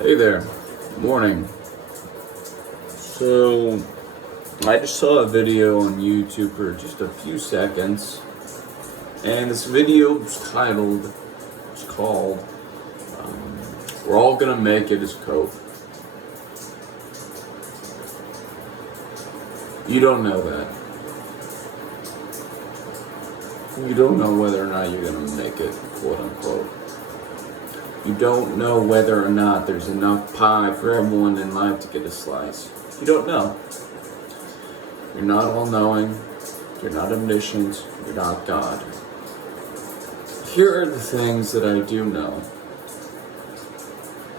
Hey there, morning. So, I just saw a video on YouTube for just a few seconds, and this video is called, We're All Gonna Make It as Cope. You don't know that. You don't know whether or not you're gonna make it, quote unquote. You don't know whether or not there's enough pie for everyone in life to get a slice. You don't know. You're not all-knowing. You're not omniscient. You're not God. Here are the things that I do know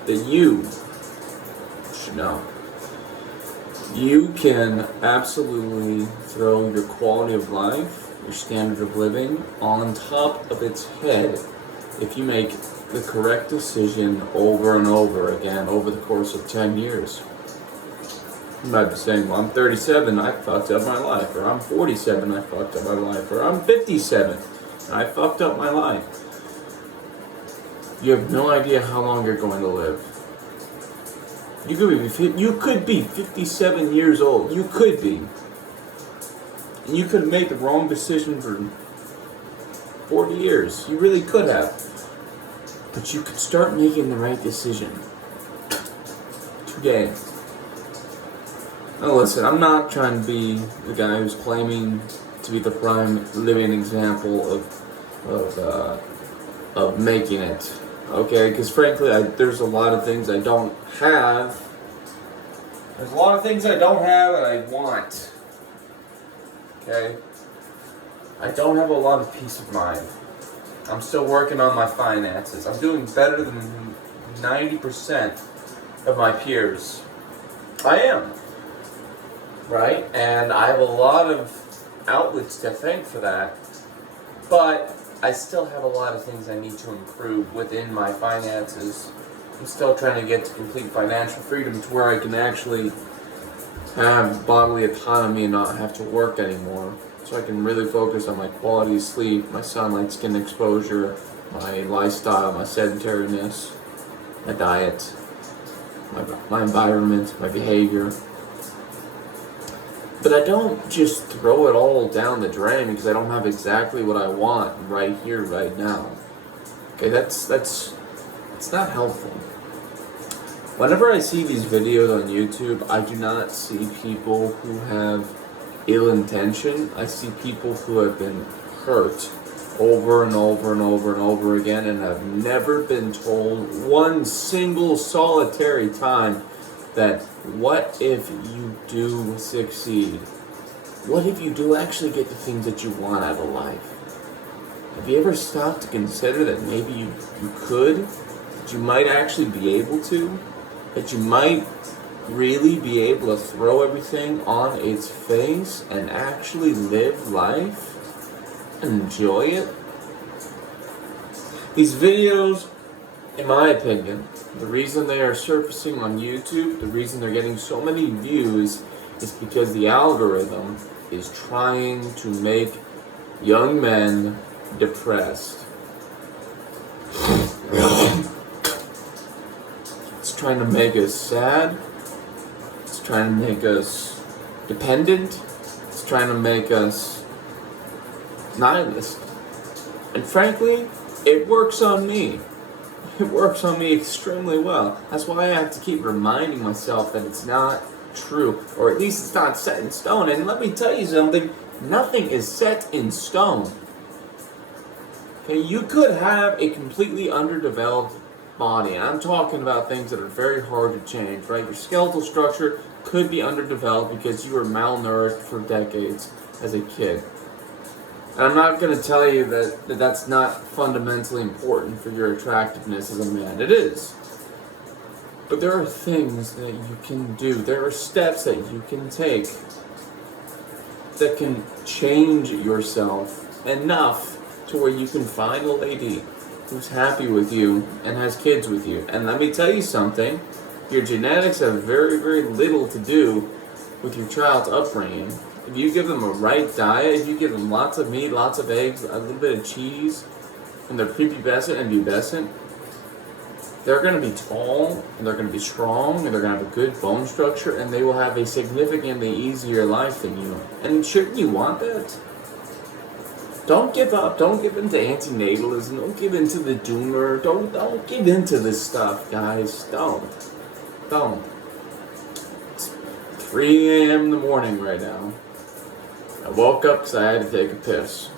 that you should know. You can absolutely throw your quality of life, your standard of living, on top of its head if you make the correct decision over and over again over the course of 10 years. You might be saying, well, I'm 37, I fucked up my life, or I'm 47, I fucked up my life, or I'm 57, I fucked up my life. You have no idea how long you're going to live. You could be 57 years old. You could be. And you could make the wrong decision for 40 years. You really could have. But you could start making the right decision today. Now listen, I'm not trying to be the guy who's claiming to be the prime living example of making it. Okay, because frankly, there's a lot of things I don't have. There's a lot of things I don't have and I want. Okay? I don't have a lot of peace of mind. I'm still working on my finances. I'm doing better than 90% of my peers. I am. Right? And I have a lot of outlets to thank for that. But I still have a lot of things I need to improve within my finances. I'm still trying to get to complete financial freedom to where I can actually have bodily autonomy and not have to work anymore. So I can really focus on my quality of sleep, my sunlight, skin exposure, my lifestyle, my sedentariness, my diet, my environment, my behavior. But I don't just throw it all down the drain because I don't have exactly what I want right here, right now. Okay, that's not helpful. Whenever I see these videos on YouTube, I do not see people who have ill intention. I see people who have been hurt over and over and over and over again and have never been told one single solitary time that what if you do succeed? What if you do actually get the things that you want out of life? Have you ever stopped to consider that maybe you could? That you might actually be able to? That you might really be able to throw everything on its face and actually live life and enjoy it? These videos, in my opinion, the reason they are surfacing on YouTube, the reason they're getting so many views, is because the algorithm is trying to make young men depressed. It's trying to make us sad. It's trying to make us dependent. It's trying to make us nihilist. And frankly, it works on me. It works on me extremely well. That's why I have to keep reminding myself that it's not true, or at least it's not set in stone. And let me tell you something, nothing is set in stone. Okay, you could have a completely underdeveloped body. I'm talking about things that are very hard to change, right? Your skeletal structure could be underdeveloped because you were malnourished for decades as a kid. And I'm not going to tell you that that's not fundamentally important for your attractiveness as a man. It is. But there are things that you can do. There are steps that you can take that can change yourself enough to where you can find a lady who's happy with you and has kids with you. And let me tell you something. Your genetics have very, very little to do with your child's upbringing. If you give them a right diet, if you give them lots of meat, lots of eggs, a little bit of cheese, and they're prepubescent and pubescent, they're going to be tall, and they're going to be strong, and they're going to have a good bone structure, and they will have a significantly easier life than you. And shouldn't you want that? Don't give up. Don't give in to antinatalism. Don't give in to the doomer. Don't give in to this stuff, guys. Don't. It's 3 a.m. in the morning right now. I woke up because I had to take a piss.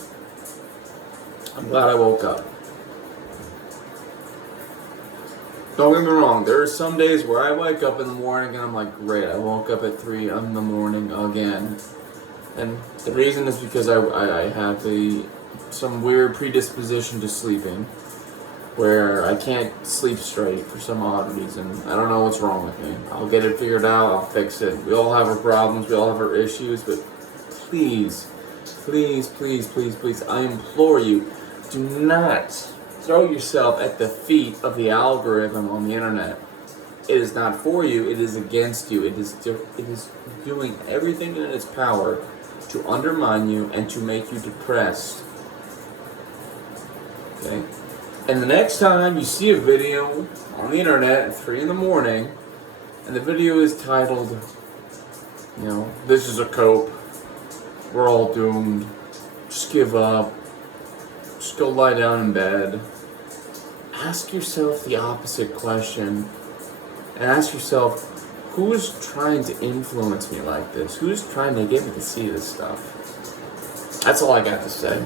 I'm glad I woke up. Don't get me wrong, there are some days where I wake up in the morning and I'm like, great, I woke up at 3 in the morning again. And the reason is because I have some weird predisposition to sleeping, where I can't sleep straight for some odd reason. I don't know what's wrong with me. I'll get it figured out, I'll fix it. We all have our problems, we all have our issues, but please, I implore you, do not throw yourself at the feet of the algorithm on the internet. It is not for you, it is against you. It is doing everything in its power to undermine you and to make you depressed. Okay? And the next time you see a video on the internet at 3 in the morning, and the video is titled, this is a cope, we're all doomed, just give up, just go lie down in bed. Ask yourself the opposite question. And ask yourself, who's trying to influence me like this? Who's trying to get me to see this stuff? That's all I got to say.